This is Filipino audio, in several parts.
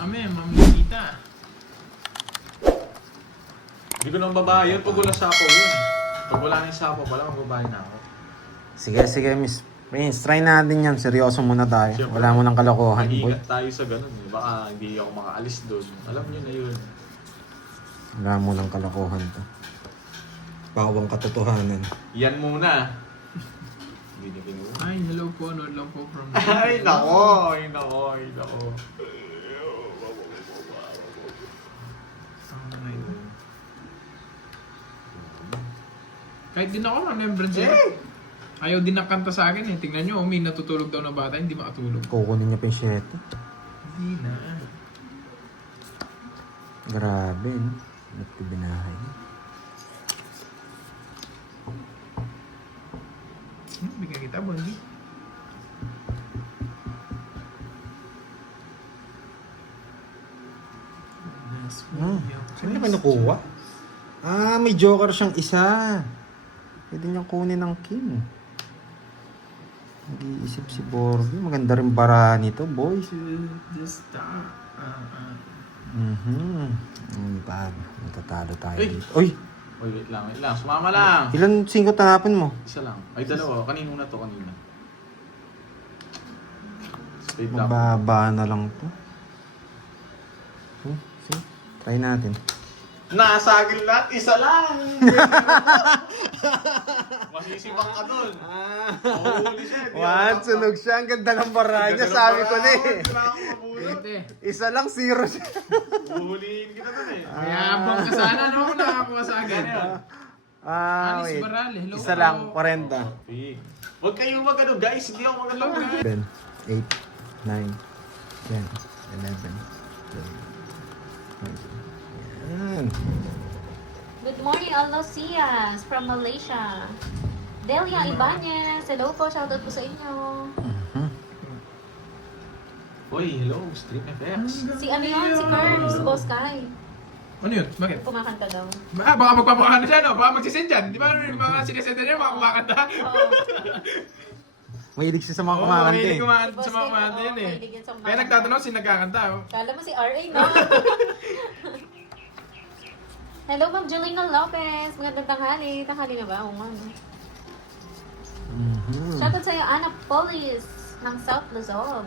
Mamimita. Hindi ko naman babayad pag wala sapo yun. Pag wala na yung sapo, wala magbabayad na ako. Sige, Miss Prince. Try natin yan. Seryoso muna tayo. Siyempre, Wala mo ng kalokohan, boy. Mag-iingat tayo sa ganun. Eh. Baka hindi ako makaalis doon. Alam niyo na yun. Wala mo ng kalokohan to. Bawang katotohanan. Yan muna. Hindi niya kinuha. Ay, hello po. Nood lang po from... Ay, nako. Ay, nako. Ay, nako. Kahit din ako, remembrance niya. Ayaw din nakanta sa akin eh. Tingnan nyo, may natutulog daw na bata, hindi makatulog. Kukunin niya pa yung 7. Hindi na. Grabe, no? Ba't ko binahay? Bigyan kita, Bondi. Saan na ba nakuha? May joker siyang isa. Pwede niyang kunin ng king. Nag-iisip si Borby. Maganda rin barahan nito, boys. Just stop. Natatalo tayo Uy! dito. Uy! Uy, wait lang. Sumama lang. Ilan 5 tanapon mo? Isa lang. Ay, dalawa. Kanino na to, kanina. Spade lang. Mababa na lang to. See? Try natin. Nasagil lahat, isa lang! Masisibak ka dun. Mahuli siya. Sunog siya. Ang ganda ng barahan niya. Sabi ko na eh. Pwede. Isa lang, 0 siya. Huhulihin kita dun eh. Kaya abang ka sana, ano ako nakakuha sa akin? Anis Wait. Baral, hello. Isa lang, 40. Pig. Huwag kayong mag-ano guys, hindi ako mag-ano guys. 7, 8, 9, 10, 11, 12. Yan. Good morning, Alocias from Malaysia. Delia Ibanez, hello po, shoutout po sa inyo. Uy, hello, Stream FX. Si ano yun, si Curbs, Boss Kai. Ano yun? Bakit? Kumakanta daw. Baka magpapakanta siya, no? Baka magsisend dyan. Di ba mga sinesend niya, mga kumakanta? Oo. Mahilig siya sa mga kumakanta eh. Mahilig kumakanta Boss sa mga Kai, kumanta oo, yun eh. mahilig yan sa Kaya kumakanta. nagtatanong sino nagkakanta, oh. Kala mo si RA, no? Hello, Ma'am Jelena Lopez. Magandang tanghali. Tanghali na ba? Oo nga, no? Shoutout sa'yo, Ana Polis ng South Luzon.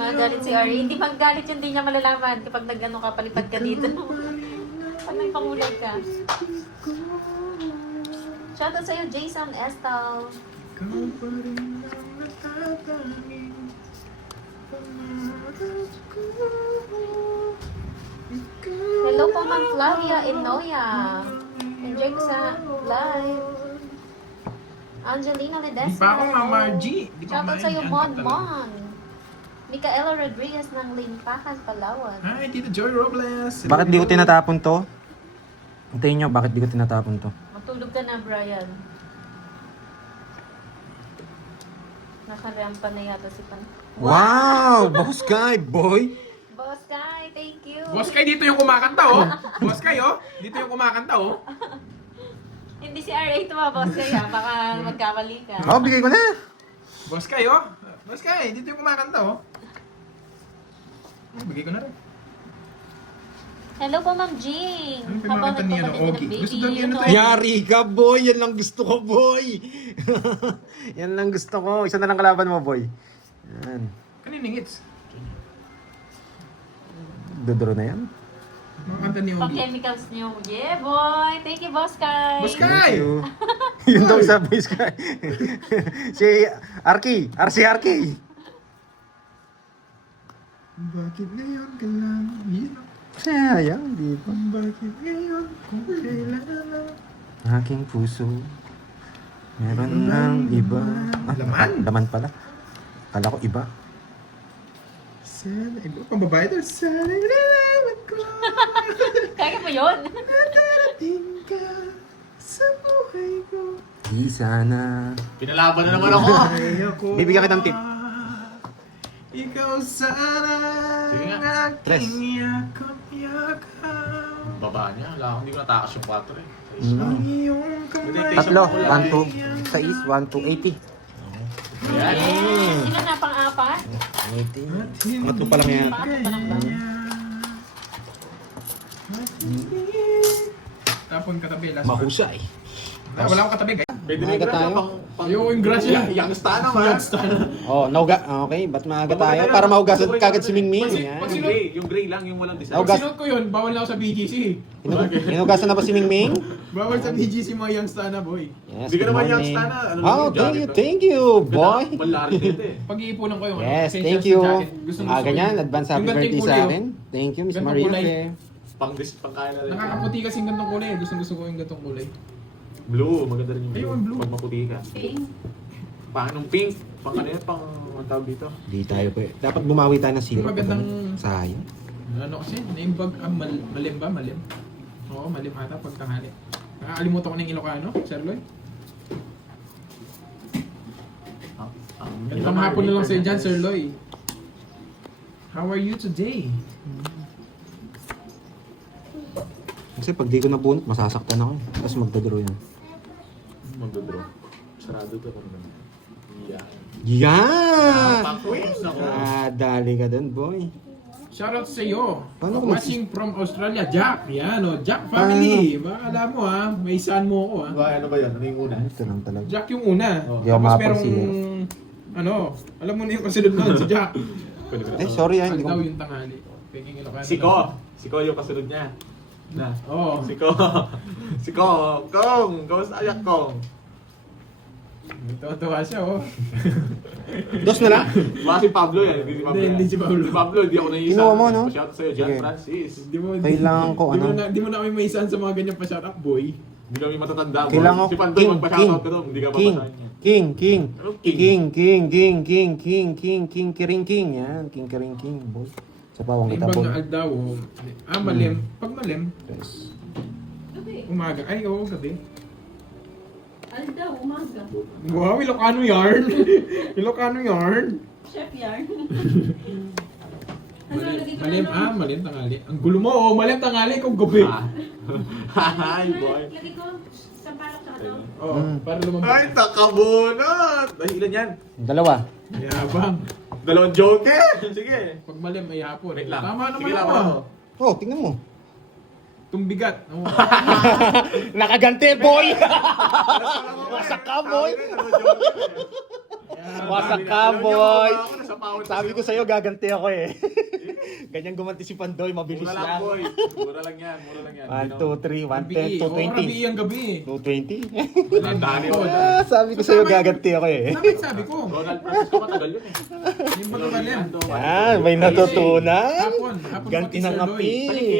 Magalit si RA. Hindi magalit yun, hindi niya malalaman kapag nag-ano ka, palipad ka dito. Pag nagpangulay ka. Shoutout sa'yo, Jason Estal. Hello po, Ma'am Flavia Inoya. Enjoy ko sa live. Angelina Ledesma. Di pa ako Mama G. Di pa Shoutout sa'yo, Mon Mon. Micaela Rodriguez ng Limpahan, Palawan. Hi, Tito Joy Robles. Bakit di ko tinatapon to? Hintayin nyo, bakit di ko tinatapon to? Matulog ka na, Brian. Nakarampa na yata si Pan. Wow! Boss guy, boy! Boss Kai, thank you. Boss Kai, dito yung kumakanta, oh. Boss Kai, oh. Dito yung kumakanta, oh. Hindi si RA ito mga boss Kai, ha? Baka magkamali ka. Oh, bigay ko na! Boss Kai, oh. Boss Kai, dito yung kumakanta, oh. Bigay ko na rin. Hello po, Ma'am Jing. Ano pa yung mga kanta niya, no? Ogi. Gusto daw niya na tayo. Yari ka, boy! Yan lang gusto ko, boy! Yan lang gusto ko. Isa na lang kalaban mo, boy. Yan. Kaninong hits? Dodoro na yan. Mga kanta ni Ogi. Pag-chemicals niyo. Yeah, boy. Thank you, Boss Kai. Boss Kai! Yun daw sa boys guy. Si Arky. Arky. Bakit ngayon ka lang hirap? Sayang, di ba? Bakit ngayon kung kailangan? Aking puso. Meron ng iba. Laman? Laman pala. Kala ko iba. Sana, iba pang babae doon. Sana ilalaman ko. Kaya mo yun. Darating ka sa buhay ko. Di sana. Pinalaban na naman ako. Ay ako. Bibigyan kitang tip. Ikaw sana Sige nga. ang Tres. aking yakap-yakap. Baba niya. Wala akong hindi ko natakas yung 4 eh. Ang iyong kamay. Tatlo. 1, 2, 6, 1, 2, 80. Yes! Sino na pang-apat? Waiting. Pangatlo pa lang yan. Pang-apat pa lang ba? Tapon katabi, last one. Mahusay. Wala akong katabi, guys. Pwede na Maaga yung tayo. Ayoko yung grasya. Yang stana man. Oh, okay. Ba't maaga tayo? Para mahugasan kagad si Mingming. Yan. Yung gray lang, yung walang design. Pag Hugas. sinuot ko yun, bawal na ako sa BGC. Hinugasan na ba si Mingming? Bawal sa BGC mga young stana, boy. Yes, Hindi ka good naman yang morning. stana. Ano Oh, thank you, boy. Malarit dito eh. Pag-iipunan ko yung Yes, essentials thank sa you. jacket. Gustong-gusto ko Ganyan, yun. advance Yung happy ganting birthday kulay, sa oh. akin. Thank you, Miss Gantong Maria. kulay. Pangkaya na rin. Nakakaputi kasi yung gantong kulay. Gustong-gusto ko yung gantong kulay. Blue, maganda rin yung Ayun, blue. Pag maputi ka. Pink. Pang anong pink? Pang ano yan? Pang ang tawag dito? Di tayo po. Dapat bumawi tayo ng zero. Magandang- Sayang. Ano kasi, name bag, malim ba? Malim? Oo, malim ata pag tanghali. Nakakalimutan ko ng Ilocano, Sir Lloyd. Gandang hapon na lang sa'yo dyan, Sir Lloyd. How are you today? Kasi pag di ko nabunot, masasaktan ako. Tapos magdadraw yan. Magdodraw. Sarado to. Yeah. Yan! Pang-quiz ako. Dali ka dun, boy. Shoutout sa iyo. Paano kung Watching from Australia, Jack. Yan o, Jack family. Baka alam mo ha, may son mo ako ha. Ano ba yan? Ano yung una? Ito lang talaga. Jack yung una. Oh. Di ako Tapos makapansin. ano, alam mo na yung kasunod nun, si Jack. Sorry hindi Aldaw ko. yung tanghali. Peking Ilocano. Siko. Siko yung kasunod niya. Na. Oo. Siko. Siko. Kong. Kamusta ayak Kong? Tuwa siya oh. Dos na lang? Baka si Pablo yan. Hindi si Pablo. Hindi, yan. hindi si Pablo. Si Pablo, hindi ako naiisa. Kinuha mo, no? Pa-shout sa'yo, John Sige. Francis. Kailangan ko, di mo ano? na, di mo na kami maisan sa mga ganyan pa shout up boy. Hindi kami matatanda. boy. Kailangan ko. Si Pandoy, magpa-shoutout ka doon. Hindi ka King. papasahin niya. King. Ano king? King, kiring. Yan, king, boy. Sa pawang kita, Ibang boy. na aldaw. Malim. Pag malim, Yes. umaga. Ay, oo, gabi. Aldaw, umaga. Wow, Ilocano yarn. Ilocano yarn. Chef yarn. Ano, lagay ko Malim, na malim tangali. Ang gulo mo, oh, malim tangali kung gabi. Ah. Hi, boy. Lagay ko sa palok sa ano. Oo, para lumabas. Ay, nakabunot! Ay, ilan yan? Dalawa. Yabang. Dalawang joker! Sige. Pag malim ay hapon. Wait lang. Tama Sige naman lang, ako. ano? Oh, tingnan mo. Tumbigat. Oo. Nakagante, boy! Wasak ka, boy. Yabang. Wasak ka, boy. Sabi ko sa'yo, gaganti ako eh. Ganyan gumanti si Pandoy, mabilis Mura lang, lang. boy. Mura lang yan. 1, 2, 3, 110, Oo, rabi ang gabi. 220. Tandaan mo. Sabi ko sa'yo, gaganti ako eh. Bakit sabi ko? Ronald Francisco matagal yun eh. Yung baga malim. Yan, may natutunan. Hapon Ganti pati ng Sir Lloyd. api.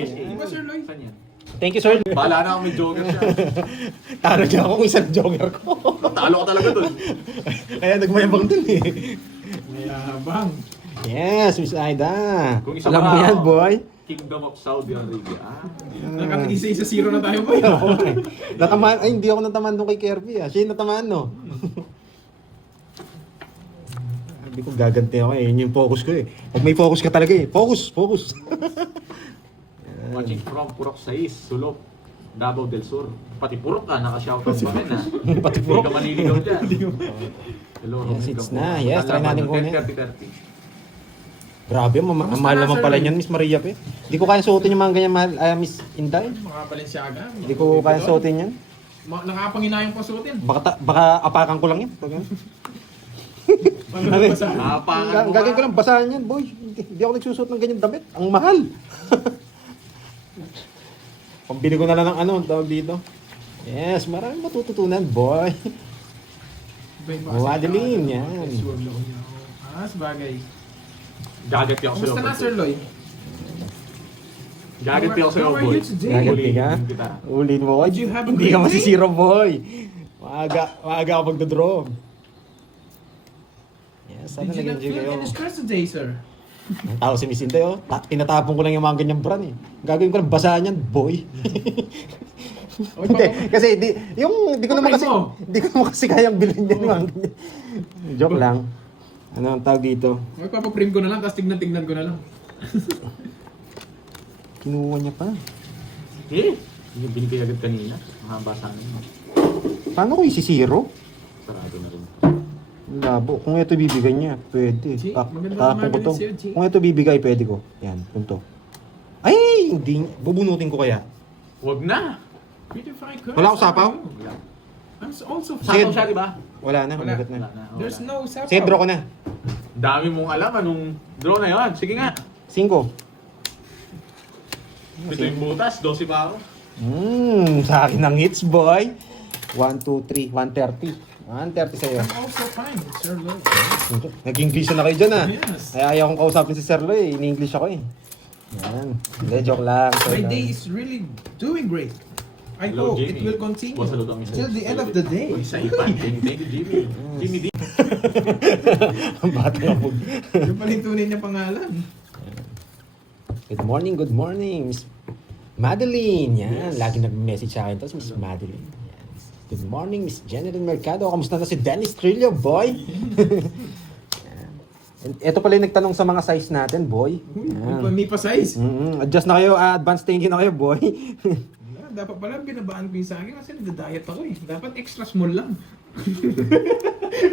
Di ba Sir Lloyd? Saan yan? Thank you, sir. Bahala na ako may joker siya. Taro niya ako kung isang jogger ko. Talo ka talaga dun. Kaya nagmayabang dun eh. Yabang. Yes, Miss Aida. Kung isa Alam pa mo yan, ako. boy. Kingdom of Saudi Arabia. Nakatisa 0 na tayo boy. Natamaan, ay hindi ako natamaan doon kay Kirby ah. Siya yung natamaan no. Sabi ko gaganti ako eh. Yun yung focus ko eh. Pag may focus ka talaga eh. Focus. Watching from Purok 6, Sulok, Davao del Sur. Pati Purok ka, naka-shoutout pa rin ha. Pati Purok. Hindi ka maniligaw dyan. Hello, Yes, Romel it's Gamboa. na. Yes, try natin kunin. 30-30. Grabe, ang mahal naman pala niyan, Miss Maria pe. Hindi ko kaya suotin yung mga ganyan mahal, Miss Inday. Mga Balenciaga. Hindi ko kaya suotin yan. Nakapanginayang ko suotin. Baka apakan ko lang yan. Ano ba sa Napangan mo Gagawin ko ka. lang, basahan yan, boy. Hindi ako nagsusuot ng ganyan damit. Ang mahal. Pambili ko na lang ng ano, tawag dito. Yes, maraming matututunan, boy. Oh, Adeline, yan. Sabagay. Gaganti ako sa'yo. Kumusta na Sir Lloyd? Gaganti ako sa'yo, How are boy. you today? Gaganti ka? Ulitin kita. Ulin mo, Did you have a hindi great ka day? masisiro, boy. Maaga ako magdodraw. Yes, sana Did you not nag-enjoy feel kayo. any stress today, sir? Ang tao si Miss Inday, oh. Tinatapon ko lang yung mga ganyang brand, eh. Gagawin ko lang, basahan yan, boy. O, Hindi, kasi di ko naman Okay kasi, mo. di ko naman kasi kayang bilhin yan, mga ganyan. Joke lang. Ano ang tawag dito? Magpapaprint ko na lang, tapos tignan ko na lang. Kinuha niya pa. Eh, yung binigay agad kanina. Mahaba sana yun. Paano ko isisiro? Sarado na rin. Labo. Kung ito bibigay niya, pwede. G, maganda Tapon ko magalit to. siya, G. Kung ito bibigay, pwede ko. Yan, punto. Ay, hindi. Bubunutin ko kaya. Huwag na. Pretty fine cards. Wala akong sapaw? I'm also Sapaw siya, di ba? Wala na, Wala. umagat na. Wala na. There's Wala. no sapaw. Sige, draw ko na. Dami mong alam anong draw na yon. Sige nga. 5. Ito yung butas, 12 pa ako. Sa akin ang hits, boy. 1, 2, 3, 130. 130 sa'yo. I'm also fine, Sir Lloyd. Nag-English na kayo dyan, ah. Yes. Ay, ayaw kong kausapin si Sir Loy. In-English ako, eh. Yan. Hindi, joke lang. My day is really doing great. I Hello, hope it Jimmy. will continue Boss, saludo kami sa- till the end of the day. Uy, sa ipan. Thank you, Jimmy. Jimmy D. Ang bata na po. Yung pala yung tunay niya pangalan. Good morning, Miss Madeline. Yan, lagi nag-message sa akin. Tapos Miss Madeline. Yan. Good morning, Miss Janet Mercado. Kamusta na si Dennis Trillo, boy? Yan. And ito pala yung nagtanong sa mga size natin, boy. Yan. May pa-size. Adjust na kayo, advance thinking na kayo, boy. Dapat pala binabaan ko yung sa akin kasi nagda-diet ako eh. Dapat extra small lang.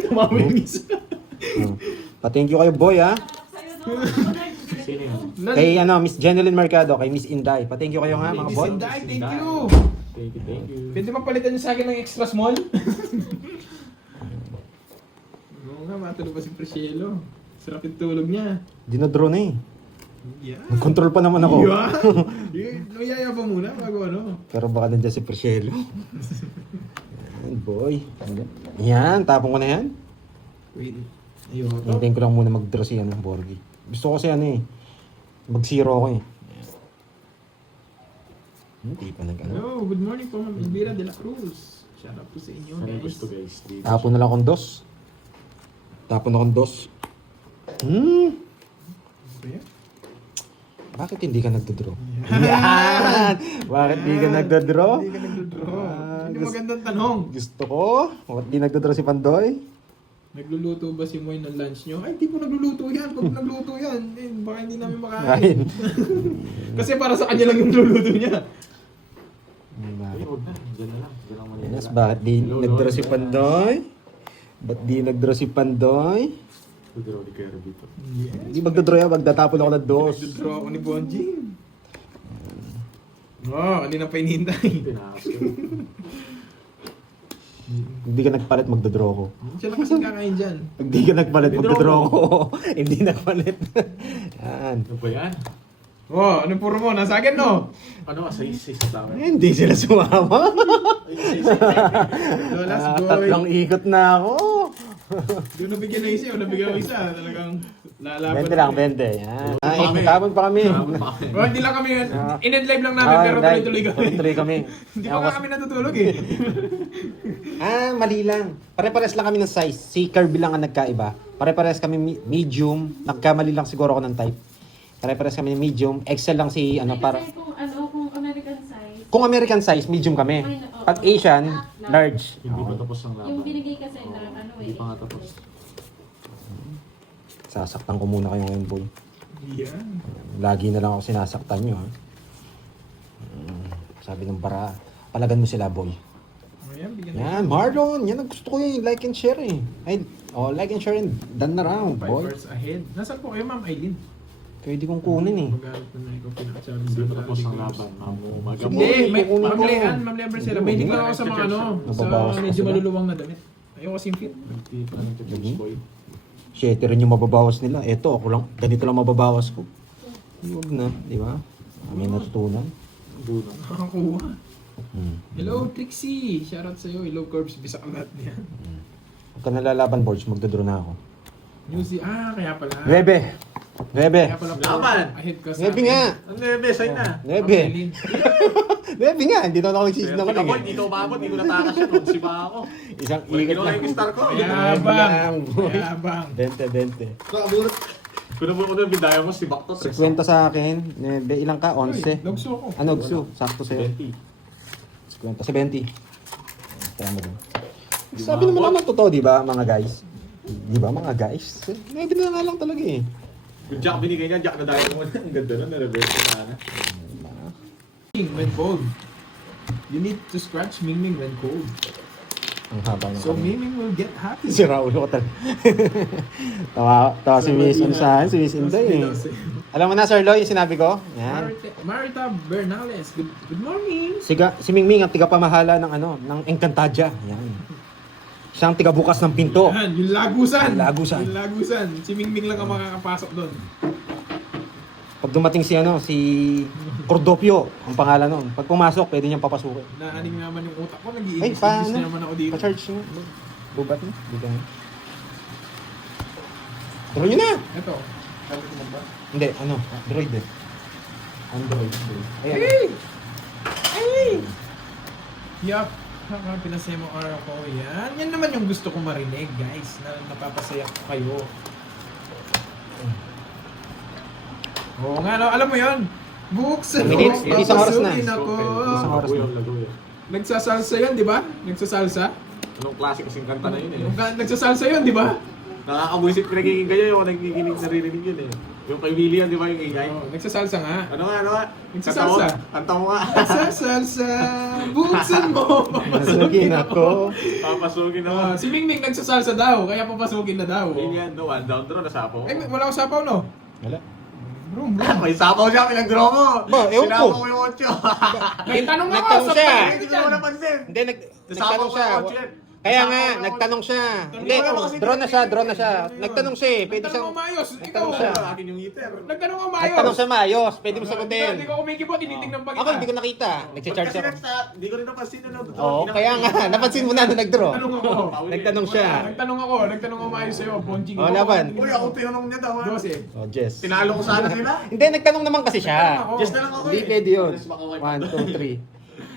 Tumama yung isa. Pa-thank you kayo, boy, ha? Sa'yo daw. Sino yun? Kay Miss Jeneline Mercado, kay Miss Inday. Pa-thank you kayo nga, mga Miss boy. Inday, thank you. Thank you, thank you. Pwede mapalitan niyo sa akin ng extra small? Oo nga, matulog pa si Precielo. Sarap yung tulog niya. Dinadraw na, eh. Yeah. Nag-control pa naman ako. Mayaya pa muna bago ano. Pero baka nandiyan si Priscelo. Yan, boy. Yan, tapon ko na yan. Wait. Ayun. Hintayin ko lang muna mag-draw si Borgie. Gusto ko kasi mag-zero ako eh. Hindi pa nag-ano. Hello, good morning po Ma'am Elvira de la Cruz. Shout out po sa inyo Sana guys. gusto, guys. Dito. Tapon na lang akong dos. Tapon akong dos. Ayan. Bakit hindi ka nagdodraw? Yan! Bakit hindi ka nagdodraw? Hindi ka nagdodraw. Hindi gusto- magandang tanong. Gusto ko. Bakit hindi nagdodraw si Pandoy? Nagluluto ba si Moy ng lunch nyo? Ay, di po nagluluto yan. Pag nagluto yan, baka hindi namin makain. Kain. Kasi para sa kanya lang yung luluto niya. Ay, huwag na. Diyan na lang. Diyan lang manila. Yes, bakit di nagdraw si Pandoy? Ba't di nagdraw si Pandoy? Draw ni Kuya dito. Yes. Hindi magdodraw yan, magtatapon ako ng dos. Nagdodraw ako ni Bonjing. Wow, kanina pa inihintay. Tinakas ko. Hindi ka nagpalit, magdodraw ko. Siya lang kasi kakain dyan. Pag di ka nagpalit, Hindi magdodraw draw ko. Hindi nagpalit. Yan. Ano ba yan? Oh, ano puro mo? Nasa akin, no? Ano ka? Sa tama? Hindi sila sumama. Lolas boy. Tatlong ikot na ako. Doon nabigyan na isa, nabigyan ko isa. Talagang lalaban. 20 lang, 20. Yan. Ay, Kami. tapon pa kami. Oh, hindi lang kami, in-end live lang namin, pero tuloy-tuloy kami. Tuloy kami. Hindi pa nga kami natutulog eh. Mali lang. Pare-pares lang kami ng size. Si Kirby lang ang nagkaiba. Pare-pares kami medium. Nagkamali lang siguro ako ng type. Pare-pares kami ng medium. Excel lang si para... Kasi kung American size, Kung American size, medium kami. Pag Asian, large. Hindi pa tapos ang laban. yung binigay kasi na Hindi pa nga tapos. Sasaktan ko muna kayo ngayon, boy. Yeah. Lagi na lang ako sinasaktan nyo, ha. Sabi ng para, palagan mo sila, boy. Ayan, bigyan Yan, Marlon. Yan ang gusto ko yung like and share, eh. Ay, like and share and done na round, 5 boy. hours ahead. Nasaan po kayo, Ma'am Aileen? Pwede kong kunin, eh. Mag-aaral na na ikaw pinaka-challenge. Hindi pa tapos ang laban. Mamu, Hindi, may Kukunin ko. Ma'am Leanne, Ma'am Leanne Marcela. May hindi lang ako sa mga Nababawas sa pa medyo sila. maluluwang na damit. Ayoko kasing fit. Boy. 7 rin yung mababawas nila. Eto, ako lang, ganito lang mababawas ko. Huwag na, di ba? Kami natutunan. Duno. Nakakuha. Hmm. Hello, Trixie! Shoutout sa'yo. Hello, Curbs. Bisa ka lahat niyan. Huwag ka nalalaban, boards. Magdodraw na ako. Kaya pala. 9. 9. Kaya pala po. Laban! Ahead ka 9 sa nga. Ang nebe, sign na. 9. Aileen. 9 nga. Hindi na ako nagsisinungaling, Ako, eh. hindi ka umabot, hindi ko natakas yan. Kung si ba ako. Isang Wala ikot ginawa lang. yung star ko. Yabang! boy. Yabang! 20. Kuno mo yung bidaya mo, si Bakto. 50 sa akin. 9. Ilang ka? 11. Logso ako. Ano, Gsu? Sakto sa'yo. 20. 50. 70. Kaya mo dun. Sabi naman naman totoo, di ba, mga guys? Di ba, mga guys? 9 na nga lang talaga, eh. Yung Jack binigay niya, Jack na dahil mo na. Ang ganda nun, na-reverse na na. When cold. You need to scratch Ming Ming when cold. Ang haba ng So, kami. Miming will get happy. Si Raul ko talaga. tawa si Miss, ano sa akin, si Miss Inday. Alam mo na, Sir Loy, yung sinabi ko? Yan. Marita Bernales, good morning. Si Mingming ang tigapamahala ng ng Encantadia. Yan. Siyang tigabukas ng pinto. Yan, yung lagusan. Yung lagusan. Yung lagusan. Si Mingming lang ang makakapasok doon. Pag dumating si Cordopio, ang pangalan nun. Pag pumasok, pwede niyang papasukin. Naaning naman yung utak ko. Ay, Nag-iigis paano? na naman ako dito. Pa-charge niyo. Bubat niyo. Dito na. Turo niyo na! Ito. Sabi ko ba? Hindi, Android eh. Android. Ayan. Hey! Hey! Yup. Pinasaya mo araw ko. Yan. Yan naman yung gusto ko marinig, guys. Na napapasaya ko kayo. Oo nga, no? Alam mo yun? Buksan mo. Minutes? Isang oras na. Papasukin ako. Isang oras na. Lagoy. Nagsasalsa yun, di ba? Nagsasalsa? Anong klase kasing kanta na yun eh? Nagsasalsa yun, di ba? Nakakabuisit pinagiging kayo yung nagiginig narinig yun eh. Yung kay William, di ba yung ingay? Oo, nagsasalsa nga. Ano nga? Nagsasalsa. Kanta mo nga. Nagsasalsa. Buksan mo. Masugin ako. Papasukin Ah, ako. si Mingming nagsasalsa daw, kaya papasukin na daw. William, no, one down draw, nasapo. Eh, wala akong sapaw, no? Wala. Brum. May sapaw siya, pinag-draw mo. Ba, ewan ko. Sinapaw mo yung 8. Nagtanong ako. Nagtanong sa siya. pagkain Hindi ko dyan. naman napansin. Hindi, Nasapaw nagtanong ko siya. yung 8. Kaya nga, nagtanong siya. Hindi, draw na siya. Nagtanong siya eh. Pwede Nagtanong siyang... ako maayos. Ikaw. Nagtanong siya. Akin yung heater. Nagtanong ako maayos. Nagtanong siya maayos. Pwede mo sagutin. Hindi ko kumikipot, tinitignan pa kita. Ako, hindi ko nakita. Nagcha-charge Kasi ako. hindi ko rin napansin na Oo, kaya nga. Napansin mo na nagdraw. Nagtanong ako. Nagtanong siya. Nagtanong ako maayos sa'yo. Bonjing Oh, laban. Uy, ako tinanong niya daw. 12. Oh, Jess. Tinalo ko sana sila. Hindi, nagtanong naman kasi siya. Nagtanong ako. Just na lang ako Hindi eh. pwede yun. Just baka 1, 2, 3.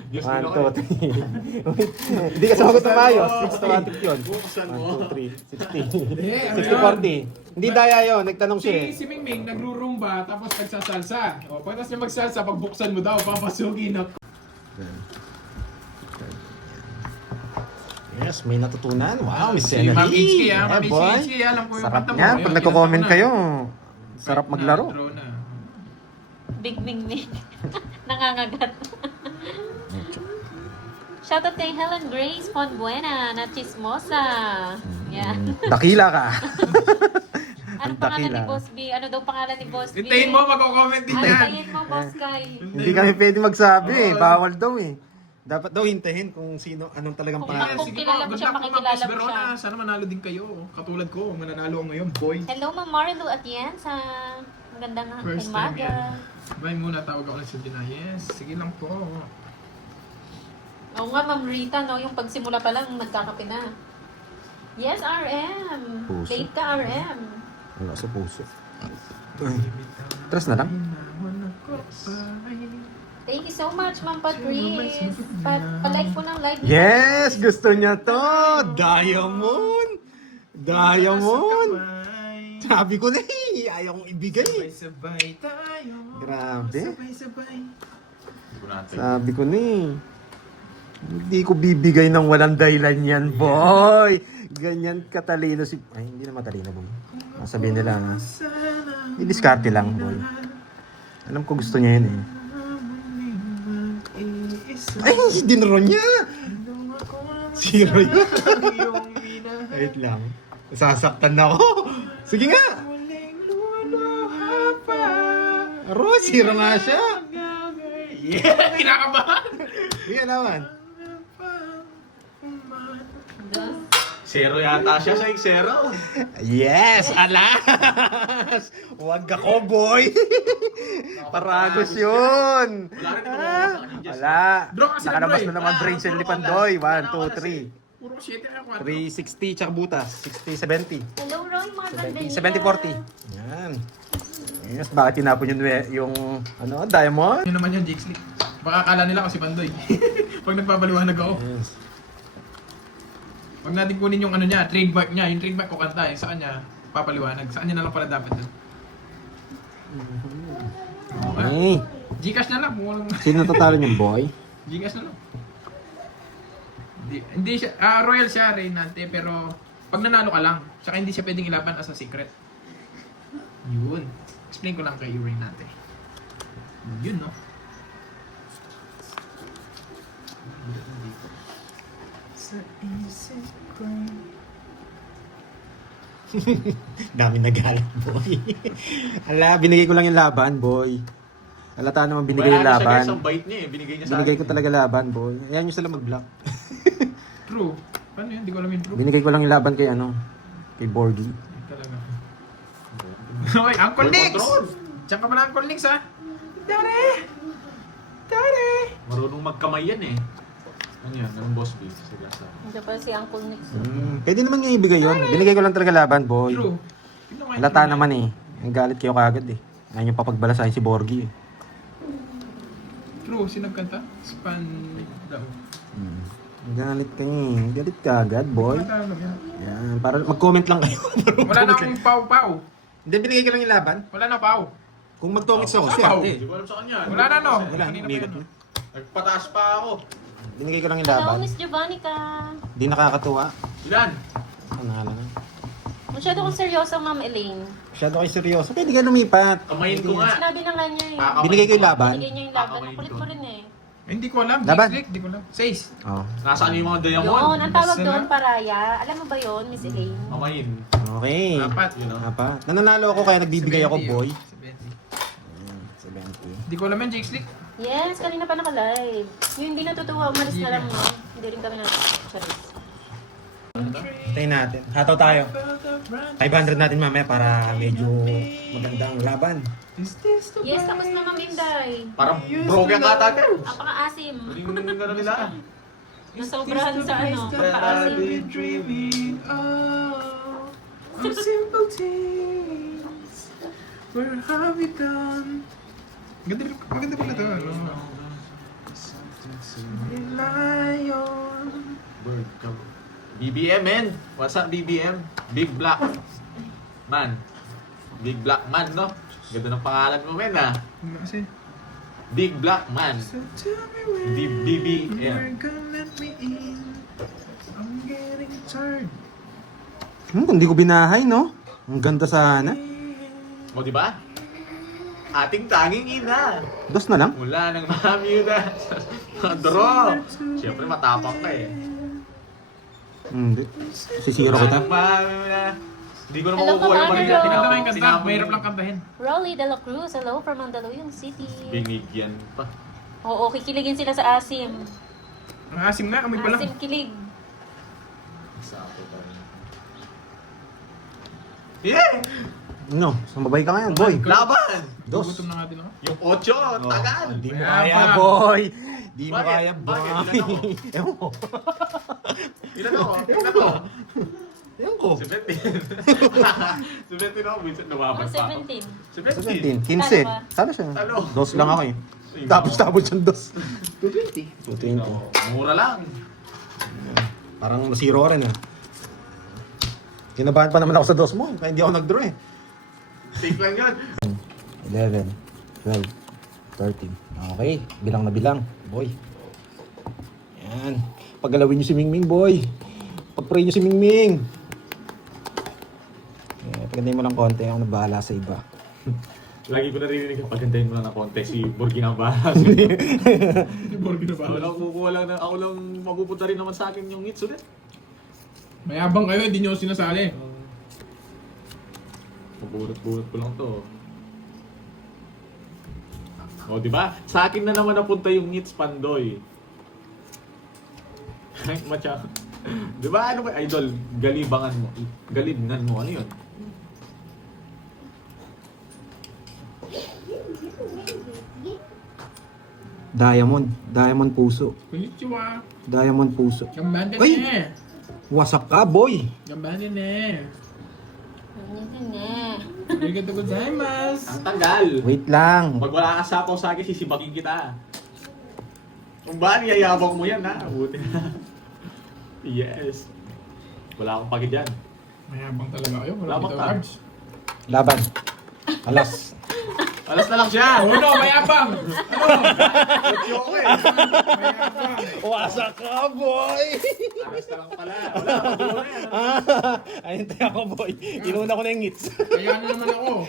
Just 1, na ako 2, 3. Hindi ka sumagot na maayos. 6 automatic yun. Buksan mo. 1, 2, 3. 60. Hindi, ano yun? 60, 40. Hindi daya yun. Nagtanong siya eh. Si Mingming nagrurumba tapos nagsasalsa. O, pagkatapos niya magsalsa, pagbuksan mo daw, papasukin ako. Yes, may natutunan. Wow, Miss Si Senna Ma'am Lee. Ichki, Yeah, Ma'am boy. Ichki, alam ko yung Sarap kanta mo. niyan. Ayun, Pag kinanta nagko-comment mo na. kayo, sarap Right maglaro. na, draw na. Big Ming. Nangangagat. Shoutout kay Helen Grace Fonbuena na chismosa. Yan. Dakila ka. Ano pangalan ni Boss B? Ano daw pangalan ni Boss B? Hintayin mo, magko-comment din yan. Hintayin mo, Boss Kai. Hindi kami pwede magsabi eh. Bawal daw eh. Dapat daw hintahin kung sino, anong talagang Kung pangalan. kung kilala mo siya, makikilala mo siya. Sana manalo din kayo. Katulad ko, mananalo ako ngayon, boy. Hello, Ma'am Marilu Atienza. Magandang First time umaga. yan. Bye muna, tawag ako sa Dina. Yes, sige lang po. Oo nga, Ma'am Rita, no? Yung pagsimula pa lang, nagkakape na. Yes, RM. Puso. Late ka, RM. Wala sa puso. Tres na lang. Thank you so much, Ma'am Patrice. Pa-like po ng live. Yes! Gusto niya to! Diamond! Diamond! Sabi ko na eh! Ayaw kong ibigay. Sabay tayo. Grabe. Sabay-sabay. Sabi ko na eh. Hindi ko bibigay ng walang dahilan yan, boy! Ganyan katalino si... Ay, hindi na matalino, boy. Sabihin nila na. Didiskarte lang, boy. Alam ko gusto niya yun eh. Ay, dinro niya! Zero yun. Wait lang. Sasaktan na ako. Sige nga! Aro, zero nga siya. Yeah! Kinakabahan! Sige naman. Zero yata siya sa zero. Yes! Alas! Huwag ako, boy! Paragos yun! Wala. Draw kasi Nakalabas na, na naman brain cell ni Pandoy. 1, 2, 3. Puro 7 ako. 360 tsaka butas. 60, 70. Hello, Roy Marvin 70, 40. Yan. Yes, bakit tinapon yung diamond? Yun naman yung Jigs League. Baka akala nila ako si Pandoy. Pag nagpapaliwanag ako. Yes. Pag natin kunin yung ano niya, trademark niya, yung trademark ko kanta, yung sa kanya, papaliwanag. Sa kanya na lang pala dapat yun. Okay. Hey, Gcash na lang. Kung walang... sino natatalo niyong boy? Gcash na lang. Hindi siya, royal siya, Reynante, pero pag nanalo ka lang, saka hindi siya pwedeng ilaban as a secret. Yun. Explain ko lang kay Reynante. Yun, no? Dami nagalit, boy. Ala, binigay ko lang yung laban, boy. Halata naman binigay yung Wala na siya guys, laban. ang bait niya eh. Binigay niya sa Binigay akin. ko talaga laban, boy. Ayan nyo sila mag-block. True. Paano yun? Hindi ko alam yung true. Binigay ko lang yung laban kay ano, kay Borgie. Talaga. Hoy, Uncle Full Nix! control. Diyan ka pala, Uncle Nix, ha? Dare! Dare! Marunong magkamay yan eh. Ano yan? Anong boss beef? Sige, sa. Hindi pa si Uncle Nix. Pwede naman yung ibigay yun. Binigay ko lang talaga laban, boy. True. Tingnan mo yung Halata true naman eh. Ang galit kayo kagad eh. Ayaw nyo papagbalasahin si Borgie eh. True, sino nagkanta? Span daw. Ang galit ka niya eh. Galit ka agad, boy. Wala talaga yan. Yan, para mag-comment lang kayo. Wala na akong pau-pau. Hindi, binigay ko lang yung laban. Wala na pau. Kung mag-tongits ako, Wala, swerte. Hindi ko alam sa kanya. Wala na, no? Wala, Kanina pa umigot yan, na. Nagpataas pa ako. Binigay ko lang yung Hello, laban. Miss Jovanika. Hindi nakakatuwa. Ilan? Ano na na. Masyado kong seryoso, Ma'am Elaine. Masyado kayo seryoso. Pwede ka lumipat. Kamayin ko nga. Sinabi na nga niya eh. Kakamayin Binigay ko yung nga. laban. Binigay niya yung laban. Kakamayin Ang kulit ko. mo rin eh. Hindi ko alam. Laban. Jake, hindi ko alam. Says. Oh. Nasaan yung mga diamond? Yun, ang tawag Basta doon, na. paraya. Alam mo ba yun, Miss Elaine? Kamayin. Okay. Dapat. You know? Apat. Nananalo ako kaya nagbibigay ako, 70, boy. 70. 70. Hindi ko alam yan, Jake Slick. Yes, kanina pa naka-live. Yung hindi natutuwa, umalis na lang, no? Hindi rin kami Charis. Tayo natin. Hataw tayo. 500 natin mamaya para medyo magandang laban. Yes, tapos na, Ma'am Inday. Parang broken ka ata girl. Apaka-asim. Huling ka na nila. Nasobrahan sa ano, pagka-asim. Dreaming of simple things. Where have we done? Maganda pala ito. Rely on. Bird ka. BBM, man. What's up, BBM? Big Black Man. Big Black Man, no? Ganda ng pangalan mo, men, ah. Ano kasi? Big Black Man. So tell me when BBM. you're gonna let me in. I'm getting tired. Hindi ko binahay, no? Ang ganda sana. O, di ba? Ating tanging ina. Dos na lang. Mula ng mamiyuda. Draw. Siyempre, matapang ka eh. Hindi. Sisiro kita. Mula ng mamiyuda. Hindi ko na Hello, makukuha yung Commander balik. Joe. Tinanda mo yung kanta. Sinabi Mahirap mo. lang kantahin. Rolly De La Cruz, hello from Mandaluyong City. Binigyan pa. Oo, kikiligin sila sa asim. Ang asim nga, amoy pa lang. Asim kilig. Sakto pa rin. Yeah! No, sumabay ka ngayon, boy. Laban! Dos. Gugutom na nga din ako. Yung 8, tagal! Di mo Kaya kaya, pa. boy. Di mo Bakit? kaya, boy. Bakit? Ilan ako? Ewan ko. Ilan ako? Ilan ako? Ewan ko. 17. 17 ako, minsan nawapan pa ako. 17. 17. 17, 15. Talo ba? Sana siya. Talo. Dos lang ako eh. Tapos siyang dos. 220. 220. Mura lang. Parang nasiro rin ah. Kinabahan pa naman ako sa dos mo, kaya hindi ako nag-draw eh. Take lang yun. 11, 12, 13. Okay, bilang na bilang, boy. Yan. Paggalawin niyo si Mingming, boy. Pag-pray niyo si Mingming. Pagandahin mo lang konti, ako na bahala sa iba. Lagi ko narinig yung pagandahin mo lang ng konti si Borgina Baras. Wala kukuha lang na, ako lang mapupunta rin naman sa akin yung hits ulit. Mayabang kayo, hindi nyo sinasali. Pabunot-bunot ko lang to. O, di ba? Sa akin na naman napunta yung hits, Pandoy. Matya. Di ba? Ano ba, idol? Galibangan mo. Galibngan mo. Ano yun? Diamond puso. Konnichiwa. Diamond puso. Gambante Uy! ne. Wasak ka, boy. Gambante ne. Ganyan. Arigato gozaimasu. Ang tagal. Wait lang. Pag wala ka sapaw sa akin, sisibakin kita. Kung ba, niyayabang mo yan, ha? Buti na. Yes. Wala akong pagi dyan. Mayabang talaga kayo. Wala Lamang dito ka. cards. Laban. Alas. Alas na lang siya! Oh no, mayabang! Ayoko eh! Mayabang! Wasak ka, boy. Alas na lang pala. Wala, pag-ulo na yan. Ayun tayo ako, boy. Inuna ko na yung hits. Kaya na naman ako.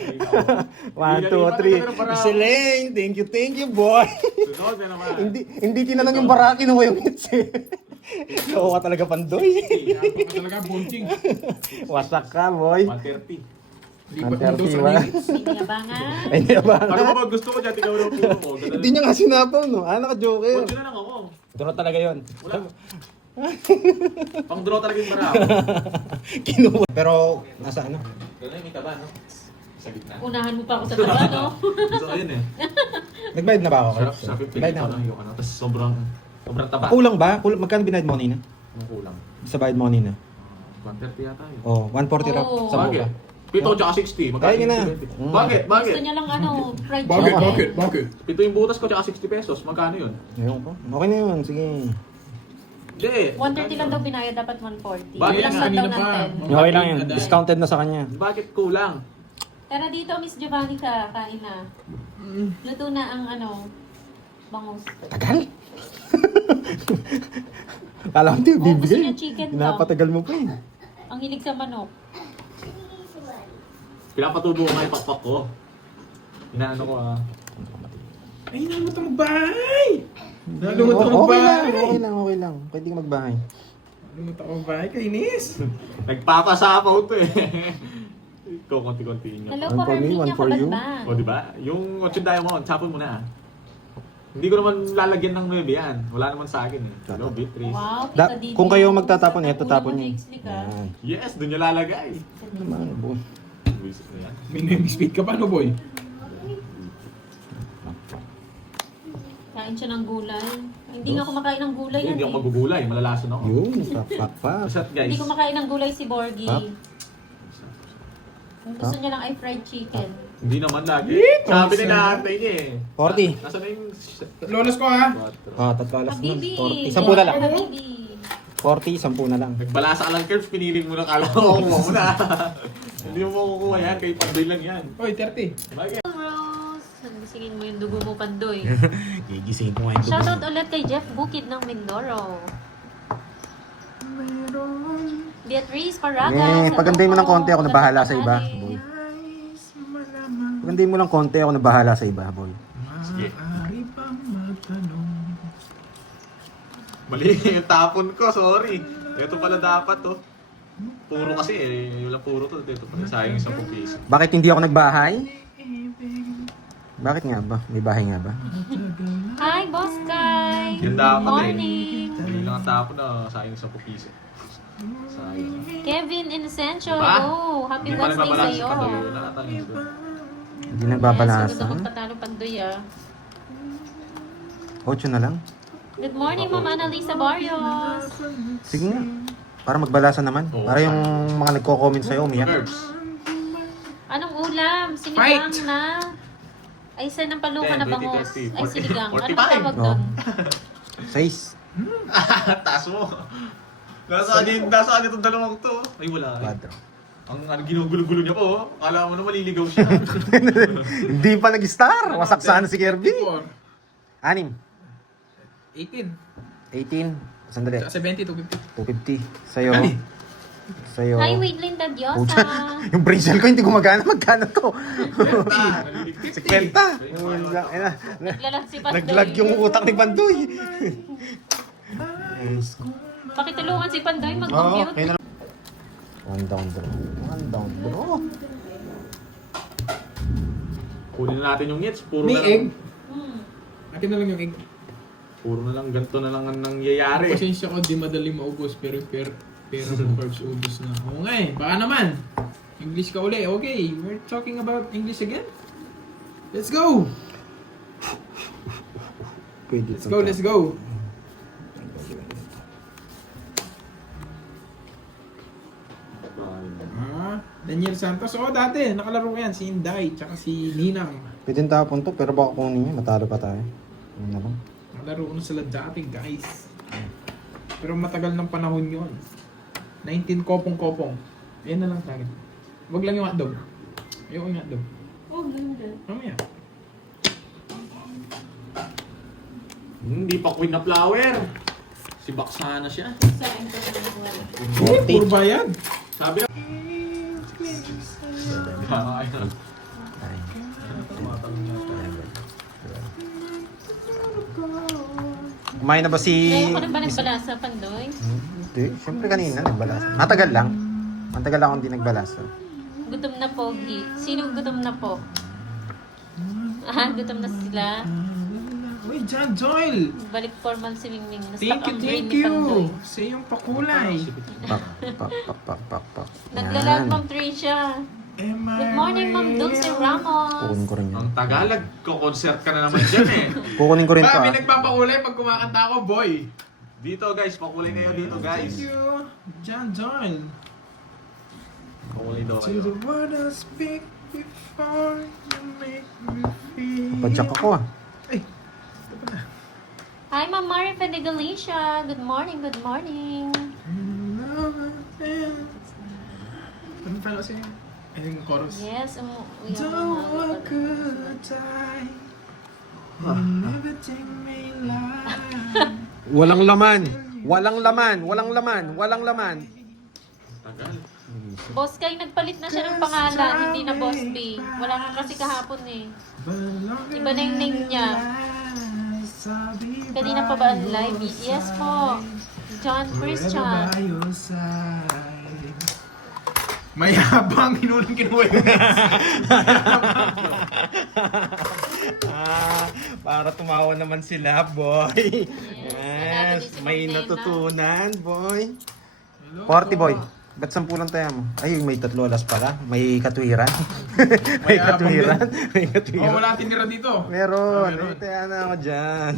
1, 2, 3. Miss Elaine, thank you, boy. Sunod na naman. hindi tinanong yung bara, kinuha yung hits eh. Oo ka talaga, Pandoy. Kaya pa talaga, bonking. Wasak ka, boy. 130. Lipat mo daw sa Ang minutes. Hindi nga ba nga? Ay, hindi ba? Ano ba ba gusto ko dyan? Tingnan mo na puro ko. Hindi niya nga sinapaw, no? Ah, naka-joker. Huwag na lang ako. Draw talaga yun. Wala. Pang draw talaga yung marami. Kinuha. Pero, nasa ano? Ganun yung taba, no? Sa gitna. Unahan mo pa ako sa taba, no? Gusto ko yun eh. Nagbayad na ba ako? Sarap yung Nagbayad pinito na ako. ng yung ano. Tapos sobrang taba. Kulang ba? Magkano binayad mo kanina? Anong kulang? Sa bayad mo kanina? 130 yata yun. Oh, 140 raw. Oo. Sa Bakit? buka. 7 tsaka 60. Magkano Kaya niya na. yung 70? Bakit? Bakit? Gusto niya lang ano, fried Bakit? chicken. Bakit? Bakit? 7 yung butas ko tsaka 60 pesos. Magkano yun? Ayun ko. Okay na yun. Sige. Hindi. 130 lang daw binayad, dapat 140. Bakit? Bilang lang Kanina daw ng pa. 10. Okay lang yun. Discounted na sa kanya. Bakit kulang? Tara dito, Miss Giovanni ka, kain na. Luto na ang ano, bangus. Tagal? Kala ko hindi, Oh, gusto bibigay. niya chicken daw. Napatagal mo pa eh. Ang hilig sa manok. Pinapatubo ko nga yung pakpak ko. Inaano ko ah. Ay, nalumot ang bahay! Nalumot ang Okay lang, bahay! okay lang, okay lang. Pwede ka magbahay. Nalumot ang bahay, kainis! Nagpapasapaw to eh. Ikaw konti-konti niya. Hello One po, for me, Herminia one for you. Kabalban. O diba? Yung 8 diamond, tapon mo na. Hindi ko naman lalagyan ng 9 yan. Wala naman sa akin eh. Hello, Beatrice. Wow, Tita Didi. Kung kayo magtatapon, eto Ulo tapon mo, niyo. Jake Slick, ah. Yan. Yes, doon niya lalagay. Naman, boy. Visit na yan. May name speed ka pa, no boy? Kain siya ng gulay. Ay, hindi nga kumakain ng gulay Hindi yan ako eh. magugulay, malalason ako. Yun, pakpak. Masat guys. Hindi kumakain ng gulay si Borgie. Pap. Ang gusto niya lang ay fried chicken. Hindi naman lagi. Eh, Sabi tongsa. nila ate niya eh. 40. Nasaan na yung... Lolos ko ha! Ah, tatlo alas nun. Habibi! 40. 10 na lang. Habibi! 40, 10 na lang. Nagbalasa ka lang curves, piniling mo na kala ko mo na. Hindi mo makukuha yan, kay Pandoy lang yan. Oy, 30. Bakit? Rose! Nagisingin mo yung dugo mo, Pandoy. Gigisingin ko nga yung dugo. Shoutout ulit kay Jeff Bukid ng Mindoro. Beatrice Paraga. Pagandahin mo ng konti, ako na bahala sa iba, boy. Pagandahin mo ng konti, ako na bahala sa iba, boy. Sige. Maaari pang magtanong. Mali yung tapon ko, sorry. Ito pala dapat to. Puro kasi eh, yung lang puro to. Ito pala sayang yung 10 piso. Bakit hindi ako nagbahay? Bakit nga ba? May bahay nga ba? Hi, Boss Kai! Yan Good dapat morning! Hindi lang ang tapon na sayang yung 10 piso. Sayang. Kevin Inocencio, Diba? oh, happy Hindi pala Wednesday nabalasa sa'yo. si Pandoy. Nakatangis ko. Hindi Yes, nagbabalasa. gusto kong patalo Pandoy ah. 8 na lang. Good morning, Ma'am Annalisa Barrios. Sige nga. Para magbalasa naman. Oo, Para yung mga nagko-comment sa'yo, umiyak. Curves. Anong ulam? Sinigang na? Ay, saan ang palukan na 10, 20, bangos? 30, Ay, sinigang. Ano 45. tawag Oh. doon? 6. Taas mo. Nasaan itong dalawang to? Ay wala. 4. Ang ginugulo-gulo niya po. Akala mo na maliligaw siya. Hindi pa nag-star. Wasak sana si Kirby. 6. 18. 18. Sandali. Sa 70, 250. 250. Sa'yo. Ani? Sa'yo. Hi, Wadeline Dadiosa. Pucha. Yung bracelet ko hindi gumagana. Magkano to? 50. 50. Naglalag si Pandoy. Naglag yung utak ni Bandoy. Pakitulungan si Pandoy Oo. mag-compute. One down draw. One down draw. Kunin na natin yung hits. Puro May na lang. egg. Hmm. Akin na lang yung egg. Puro na lang. Ganito na lang ang nangyayari. Pasensya ko, di madali maubos. Pero mo carbs ubos na. Oo nga eh. Baka naman. English ka uli. Okay, we're talking about English again. Let's go! Pwede Let's go, let's go! Daniel Santos. Oo, dati. Nakalaro yan. Si Inday, tsaka si Ninang. Pwede tapon to, pero baka kunin niya. Matalo pa tayo. Ano na lang. Nakalaro na sila dati, guys. Pero matagal ng panahon yon. 19 kopong-kopong. Ayan na lang sa akin. Wag lang yung hotdog. Ayoko yung hotdog. Oh, ganda. Mamaya. Hindi pa queen na flower. Si Baksana siya. Saan ko na wala. Puro bayad. Sabi na. Ay, Kumain na ba si... Ngayon ko na ba nagbalasa, Pandoy? Hindi, syempre kanina nagbalasa. Matagal lang. Matagal lang akong hindi nagbalasa. Gutom na pogi. Sino gutom na po? Ah, gutom na sila. Uy, John Joel! Balik formal si Mingming. Thank you, sa iyong pakulay. Pak, pak, pak, pak, pak, pak. Naglalag, Ma'am Tricia. Good morning, Ma'am Dulce Ramos. Kukunin ko rin yan. Ang Tagalog, ko-concert ka na naman dyan eh. Kukunin ko rin to Ba, may ah. nagpapakulay pag kumakanta ako, boy. Dito guys, pakulay kayo dito guys. Thank you, John Joel. Pakulay daw To kayo. the word I speak before you make me feel. Padyak ako ah. Ay, ito pala. Hi, Ma'am Mari Galicia. Good morning, good morning. Ano pala kasi? Ay, yung chorus. Yes, we Don't walk good die. Never take me life. Walang laman. Walang laman. Walang laman. Walang laman. Tagal. Boss Kay, nagpalit na siya ng pangalan, hindi na Boss B. Wala ka kasi kahapon eh. Iba na yung name niya. Kanina pa ba ang live? Yes po. John Christian. Mayabang, hinunang kinuha yun. Para tumawa naman sila, boy. Yes, May Nena. natutunan, boy. 40, boy. Ba't 10 lang tayo mo? Ay, may 3 alas pala. May katwiran. May Mayabang katwiran. May Oh, katwiran. wala tinira dito. Meron. Meron. Tayo na ako dyan.